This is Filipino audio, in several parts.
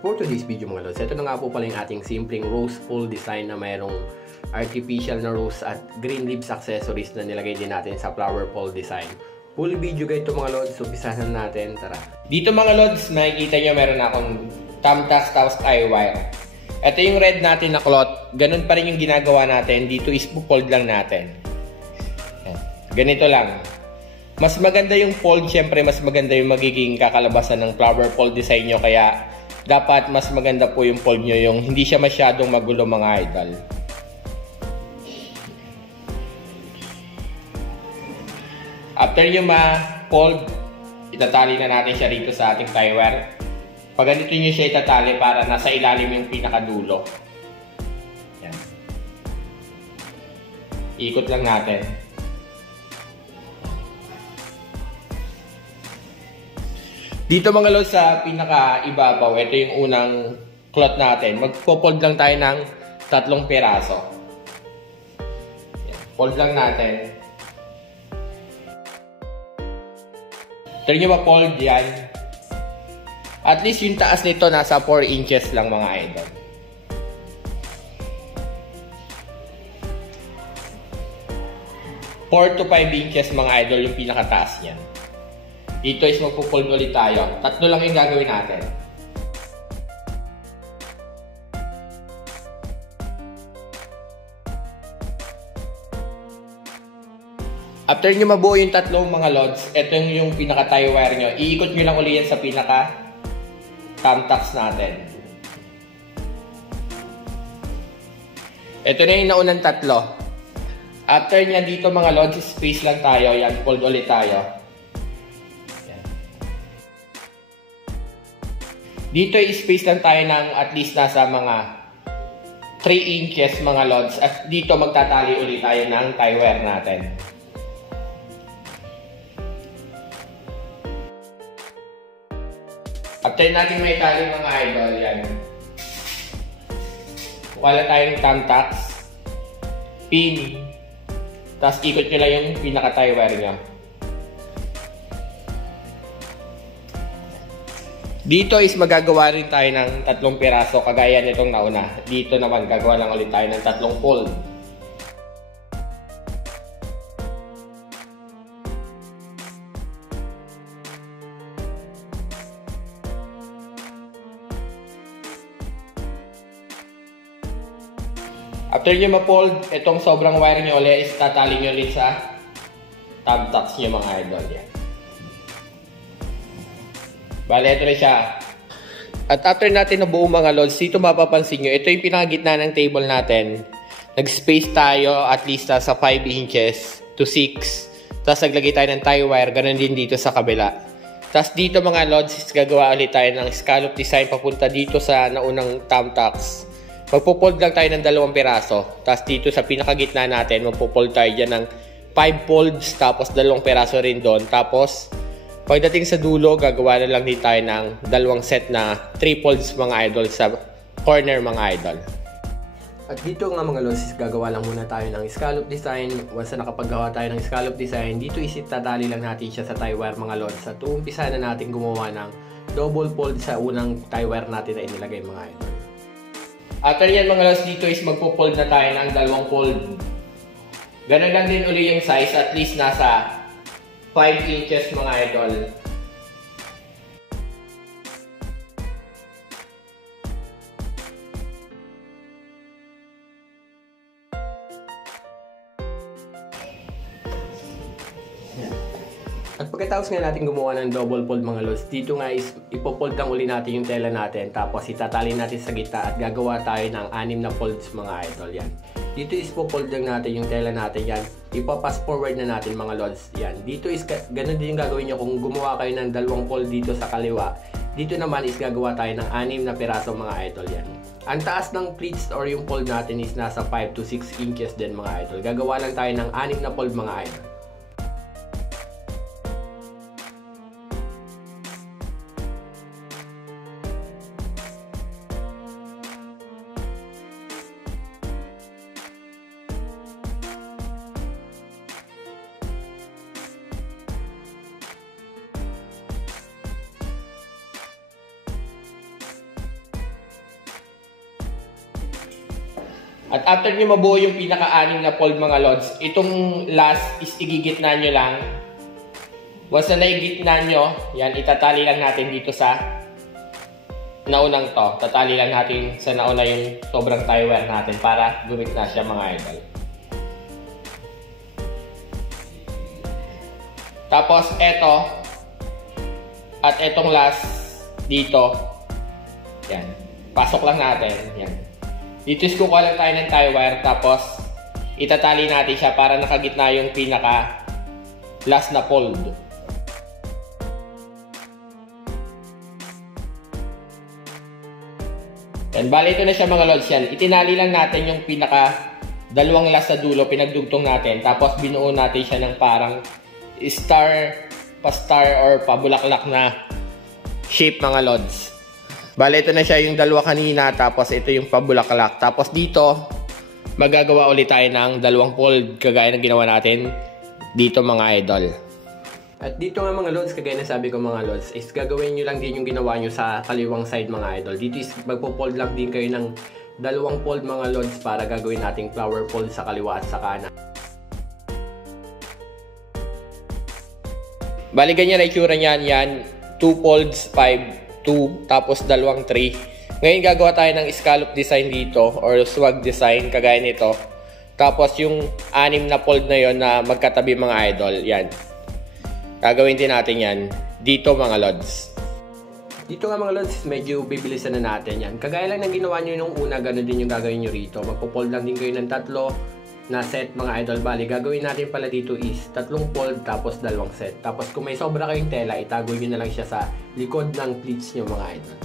for today's video mga lods, ito na nga po pala yung ating simpleng rose full design na mayroong artificial na rose at green leaves accessories na nilagay din natin sa flower pole design. Full video guide ito mga lods, so umpisahan natin, tara. Dito mga lods, makikita nyo meron akong thumbtacks tapos wire. Ito yung red natin na cloth, ganun pa rin yung ginagawa natin, dito is fold lang natin. Ganito lang. Mas maganda yung fold, syempre mas maganda yung magiging kakalabasan ng flower pole design nyo. Kaya dapat mas maganda po yung fold nyo, yung hindi siya masyadong magulo mga idol. After nyo ma-fold, itatali na natin siya rito sa ating tie wire. Pag ganito nyo siya itatali para nasa ilalim yung pinakadulo. Yan. Ikot lang natin. Dito mga lods sa pinaka-ibabaw, ito yung unang cloth natin. Magpo-fold lang tayo ng 3 piraso. Fold lang natin. After nyo ma-fold yan, at least yung taas nito nasa 4 inches lang mga idol. Four to 5 inches mga idol yung pinakataas niyan. Dito is magpo-fold ulit tayo. 3 lang yung gagawin natin. After nyo mabuo yung 3 mga lods, ito yung pinaka-tie wire nyo. Iikot nyo lang ulit yan sa pinaka-thumbtacks natin. Ito na yung naunang 3. After nyan dito mga lods, space lang tayo. Yan, fold ulit tayo. Dito i-space lang tayo ng at least nasa mga 3 inches mga lods. At dito magtatali ulit tayo ng tie wire natin. After natin may tali mga idol, yan. Wala tayong thumbtacks, pin, tapos ikot nyo lang yung pinaka-tie wire nyo. Dito is magagawa rin tayo ng 3 piraso kagaya nitong nauna. Dito naman gagawa lang ulit tayo ng 3 fold. After nyo ma-fold, itong sobrang wire nyo ulit is tatali nyo ulit sa thumbtacks nyo mga idol. Yan. Bale, ito na siya. At after natin nabuo mga lods, dito mapapansin nyo, ito yung pinakagitna ng table natin. Nag-space tayo at least sa 5 inches to 6. Tapos naglagay tayo ng tie wire, ganun din dito sa kabila. Tapos dito mga lods, gagawa ulit tayo ng scallop design papunta dito sa naunang thumbtacks. Magpo-fold lang tayo ng 2 piraso. Tapos dito sa pinakagitna natin, magpo-fold tayo dyan ng 5 folds, tapos 2 piraso rin doon. Tapos pagdating sa dulo, gagawa na lang din tayo ng 2 set na 3 folds mga idol sa corner mga idol. At dito nga mga lods, gagawa lang muna tayo ng scallop design. Once na nakapaggawa tayo ng scallop design, dito isitatali lang natin siya sa tie wire mga lods. At uumpisa na natin gumawa ng double fold sa unang tie wire natin na inilagay mga idol. After yan mga lods, dito is magpo-fold na tayo ng 2 fold. Ganun lang din uli yung size, at least nasa 5 inches mga idol. At pagkatapos nga natin gumawa ng double fold mga lods, dito nga is ipofold lang uli natin yung tela natin, tapos itatali natin sa gitna at gagawa tayo ng 6 na folds mga idol. Yan. Dito is ipofold lang natin yung tela natin yan. Ipapass forward na natin mga lods. Yan. Dito is ganun din yung gagawin nyo kung gumawa kayo ng 2 fold dito sa kaliwa. Dito naman is gagawa tayo ng 6 na piraso mga idol. Yan. Ang taas ng pleats or yung fold natin is nasa 5 to 6 inches din mga idol. Gagawa lang tayo ng 6 na fold mga idol. At after nyo mabuo yung pinaka-anim na fold mga lods, itong last is igigitna nyo lang. Once na naigitna nyo, yan, itatali lang natin dito sa naunang to. Tatali lang natin sa nauna yung sobrang tie wire natin para gumit na siya mga idol. Tapos eto, at etong last dito, yan, pasok lang natin, yan. Dito is kukuha lang tayo ng tie wire, tapos itatali natin siya para nakagitna yung pinaka last na fold. Yan, bali ito na siya mga lods yan. Itinali lang natin yung pinaka dalawang last sa dulo, pinagdugtong natin, tapos binuo natin siya ng parang star, pa-star or pabulaklak na shape mga lods. Bale, ito na siya yung dalawa kanina, tapos ito yung pabulaklak. Tapos dito, magagawa ulit tayo ng dalawang fold, kagaya ng ginawa natin dito mga idol. At dito nga mga lods, kagaya na sabi ko mga lods, is gagawin nyo lang din yung ginawa nyo sa kaliwang side mga idol. Dito is magpo-fold lang din kayo ng dalawang fold mga lods para gagawin nating flower fold sa kaliwa at sa kanan. Bali, ganyan na itsura niyan, yan. 2 folds, 5, 2, tapos dalawang 3. Ngayon gagawa tayo ng scallop design dito or swag design kagaya nito. Tapos yung 6 na fold na yon na magkatabi mga idol, yan. Gagawin din natin yan dito mga lods. Dito nga mga lods, medyo bibilisan na natin yan. Kagaya lang ng ginawa nyo nung una, ganoon din yung gagawin nyo rito. Magpo-fold lang din kayo ng 3 na set mga idol. Bali, gagawin natin pala dito is 3 fold tapos 2 set. Tapos kung may sobra kayong tela, itago nyo na lang siya sa likod ng pleats nyo mga idol.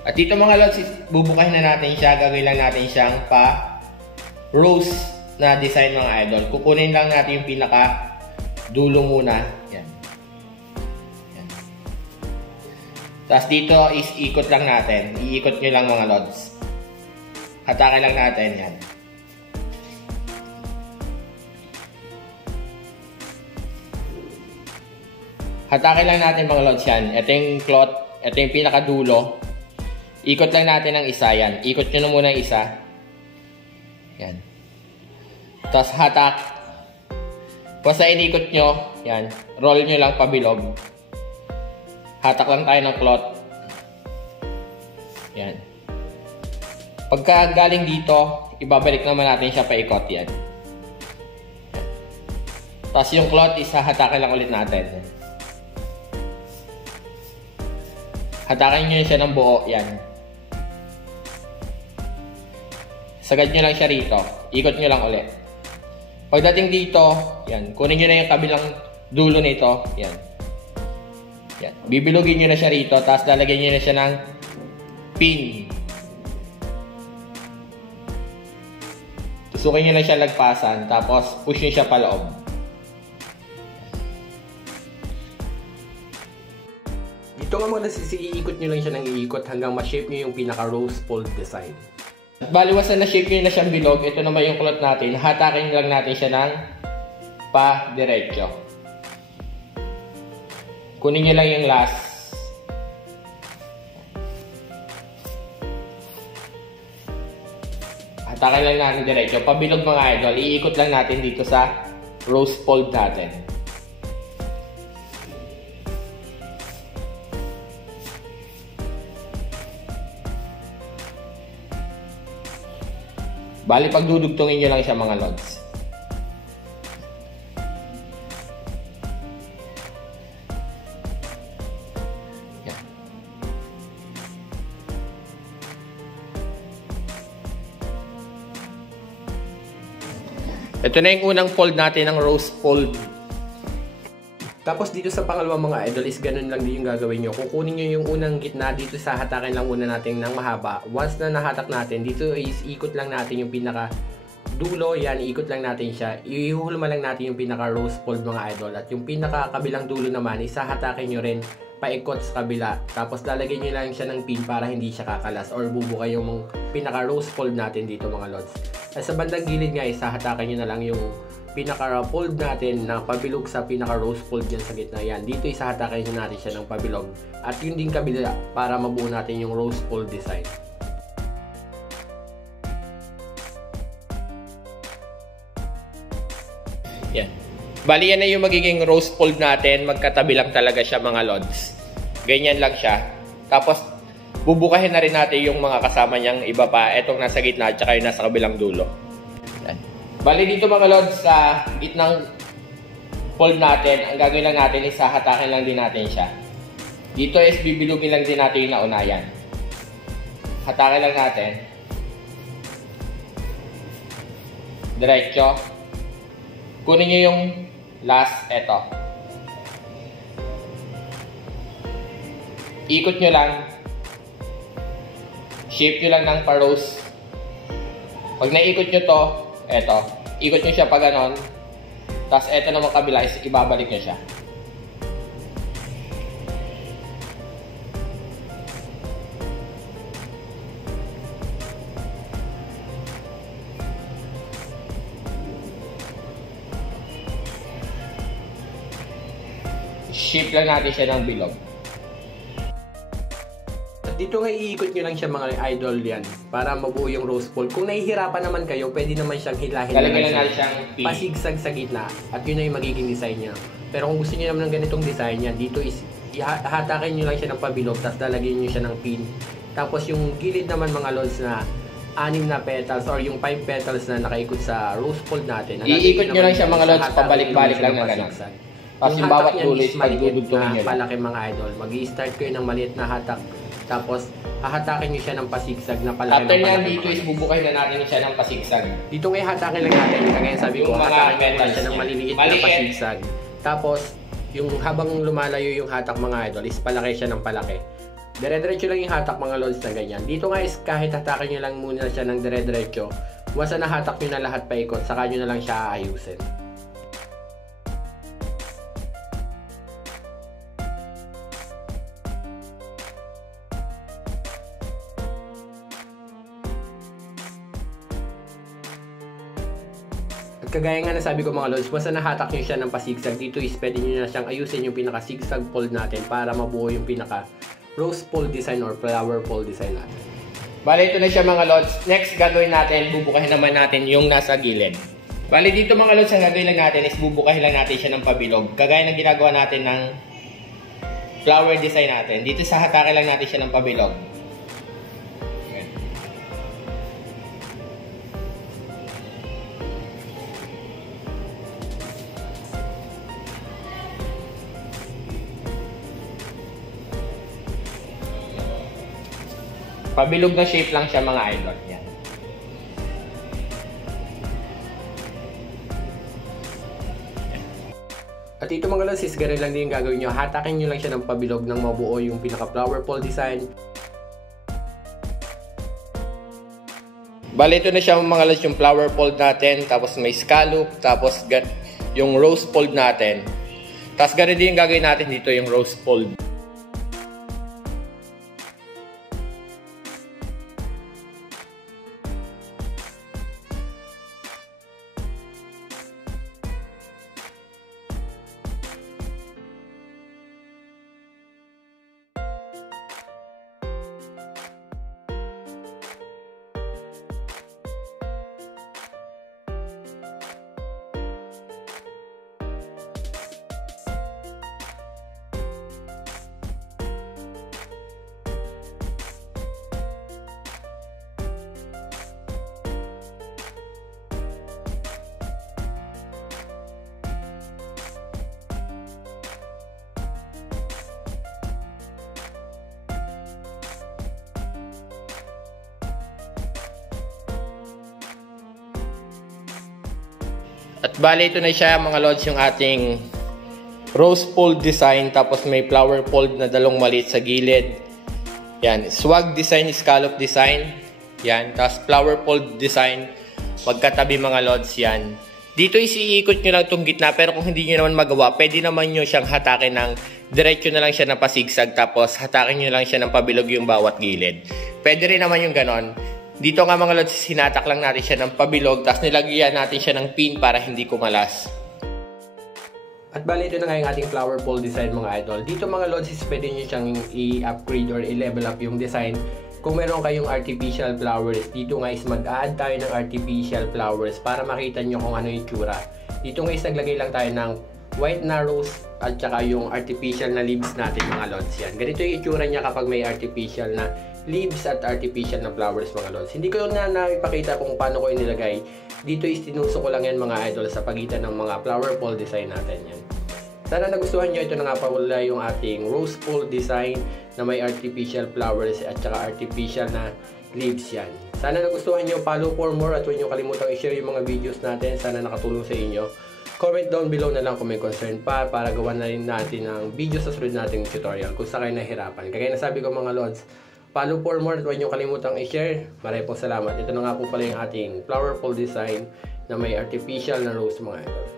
At dito mga lods, bubukahin na natin siya. Gagawin lang natin siyang pa rose na design mga idol. Kukunin lang natin yung pinaka dulo muna. Yan. Yan. Tapos dito is ikot lang natin. Iikot nyo lang mga lods. Hatakin lang natin. Yan. Hatakin lang natin mga lods yan. Ito yung cloth. Ito yung pinaka dulo. Ikot lang natin ang isa, yan. Ikot nyo na muna ang isa. Yan. Tapos hatak. Basta inikot nyo, yan. Roll nyo lang pabilog. Hatak lang tayo ng cloth. Yan. Pagka galing dito, ibabalik naman natin siya paikot, yan. Tapos yung cloth, hatakin lang ulit natin. Hatakin nyo siya ng buo, yan. Sagad nyo lang siya rito. Ikot nyo lang ulit. Pagdating dito, yan. Kunin nyo na yung kabilang dulo nito. Yan. Yan. Bibilugin nyo na siya rito. Tapos lalagyan nyo na siya ng pin. Tusukin nyo lang siya lagpasan. Tapos push nyo siya paloob. Dito nga mga iikot nyo lang siya ng iikot hanggang ma-shape nyo yung pinaka-rose fold design. Bali, once na na-shape nyo na siyang bilog, ito naman yung cloth natin. Hatakin lang natin siya ng pa-diretso. Kunin nyo lang yung last. Hatakin lang natin diretso. Pabilog mga idol. Iikot lang natin dito sa rose fold natin. Bali, pagdudugtungin nyo lang siya mga lods. Yan. Ito na yung unang fold natin ng rose fold. Tapos dito sa pangalawang mga idol is ganun lang din yung gagawin nyo. Kukunin nyo yung unang gitna dito sa hatakin lang muna natin ng mahaba. Once na nahatak natin, dito is ikot lang natin yung pinaka dulo. Yan, ikot lang natin siya. Ihuhulma lang natin yung pinaka rose fold mga idol. At yung pinaka kabilang dulo naman is hatakin nyo rin paikot sa kabila. Tapos lalagyan nyo lang siya ng pin para hindi siya kakalas or bubuka yung pinaka rose fold natin dito mga lods. At sa bandang gilid nga is hatakin nyo na lang yung pinaka-fold natin na pabilog sa pinaka-rose fold yan sa gitna yan. Dito isahatakin natin siya ng pabilog. At yun din kabila para mabuo natin yung rose fold design. Yan. Bali yan na yung magiging rose fold natin. Magkatabi lang talaga siya mga lods. Ganyan lang siya. Tapos bubukahin na rin natin yung mga kasama niyang iba pa. Etong nasa gitna at saka yung nasa kabilang dulo. Bali dito mga lods, sa gitnang fold natin, ang gagawin lang natin is hatakin lang din natin siya. Dito is bibilugin lang din natin yung nauna yan. Hatakin lang natin. Diretso. Kunin nyo yung last, eto. Ikot nyo lang. Shape nyo lang ng pa-rose. Pag naikot nyo to, eto, ikot nyo siya pa ganon. Tapos eto naman kabila is ibabalik nyo siya. Shape lang natin siya ng bilog. Dito nga iikot nyo lang siya mga idol yan para mabuo yung rose fold. Kung nahihirapan naman kayo, pwede naman siyang hilahin lang siyang pasigsag sa gitna at yun na yung magiging design niya. Pero kung gusto niyo naman ng ganitong design niya, dito is hatakin nyo lang siya ng pabilog tapos lalagyan nyo siya ng pin. Tapos yung gilid naman mga lods na 6 na petals or yung 5 petals na nakaikot sa rose fold natin. Iikot nyo lang siya mga lods, pabalik-balik lang na gano'n. Tapos yung bawat dulo is pagdudugtungin nyo lang. Palaki mga idol. Mag-i-start kayo ng maliit na hatak. Tapos, hahatakin nyo siya ng pasigsag na palaki. After na dito is bubukahin na natin siya ng pasigsag. Dito ngayon hatakin lang natin. Kagaya sabi ko, hatakin nyo siya ng maliliit na pasigsag. Tapos, yung habang lumalayo yung hatak mga idol is palaki siya ng palaki. Dire-diretso lang yung hatak mga lods na ganyan. Dito nga is kahit hatakin nyo lang muna siya ng dire-diretso, once na hatak nyo na lahat paikot, saka nyo na lang siya aayusin. Kagaya nga na sabi ko mga lods, basta nahatak nyo siya ng pasigsag, dito is pwede nyo na siyang ayusin yung pinaka-sigsag fold natin para mabuo yung pinaka-rose fold design or flower fold design natin. Bali, ito na siya mga lods. Next gagawin natin, bubukahin naman natin yung nasa gilid. Bali, dito mga lods, ang gagawin lang natin is bubukahin lang natin siya ng pabilog. Kagaya ng ginagawa natin ng flower design natin. Dito sa hatakin lang natin siya ng pabilog. Pabilog na shape lang siya mga idol. Yan. At ito mga lods, is ganun lang din yung gagawin nyo. Hatakin nyo lang siya ng pabilog nang mabuo yung pinaka-flower fold design. Bali, ito na siya mga lods, yung flower fold natin. Tapos may scallop. Tapos yung rose fold natin. Tapos ganun din yung gagawin natin dito, yung rose fold. At bali ito na siya mga lods, yung ating rose fold design, tapos may flower fold na dalawang maliit sa gilid. Yan, swag design, scallop design. Yan, tapos flower fold design, magkatabi mga lods yan. Dito isiikot nyo lang itong gitna, pero kung hindi nyo naman magawa, pwede naman nyo siyang hatakin ng diretso na lang siya na pasigsag, tapos hatakin nyo lang siya ng pabilog yung bawat gilid. Pwede rin naman yung ganon. Dito nga mga lods, sinatak lang natin siya ng pabilog, tapos nilagyan natin siya ng pin para hindi kumalas. At bali, ito na nga yung ating flower fold design mga idol. Dito mga lods, pwede nyo siyang i-upgrade or i-level up yung design. Kung meron kayong artificial flowers, dito nga is mag-add tayo ng artificial flowers para makita nyo kung ano yung tsura. Dito nga is naglagay lang tayo ng white na rose at saka yung artificial na leaves natin mga lods yan. Ganito yung itsura niya kapag may artificial na leaves at artificial na flowers mga lods. Hindi ko na ipakita kung paano ko inilagay. Dito is tinusok ko lang yan mga idol sa pagitan ng mga flower fold design natin yan. Sana nagustuhan nyo. Ito na nga pala yung ating rose fold design na may artificial flowers at saka artificial na leaves yan. Sana nagustuhan nyo. Follow for more at huwag nyo kalimutang i-share yung mga videos natin. Sana nakatulong sa inyo. Comment down below na lang kung may concern pa para gawa na rin natin ng video sa sunod nating tutorial kung sa kayo nahihirapan. Kagaya nasabi ko mga lods, follow for more at huwag nyo kalimutang i-share. Maraming pong salamat. Ito na nga po pala yung ating flower fold design na may artificial na rose mga idol.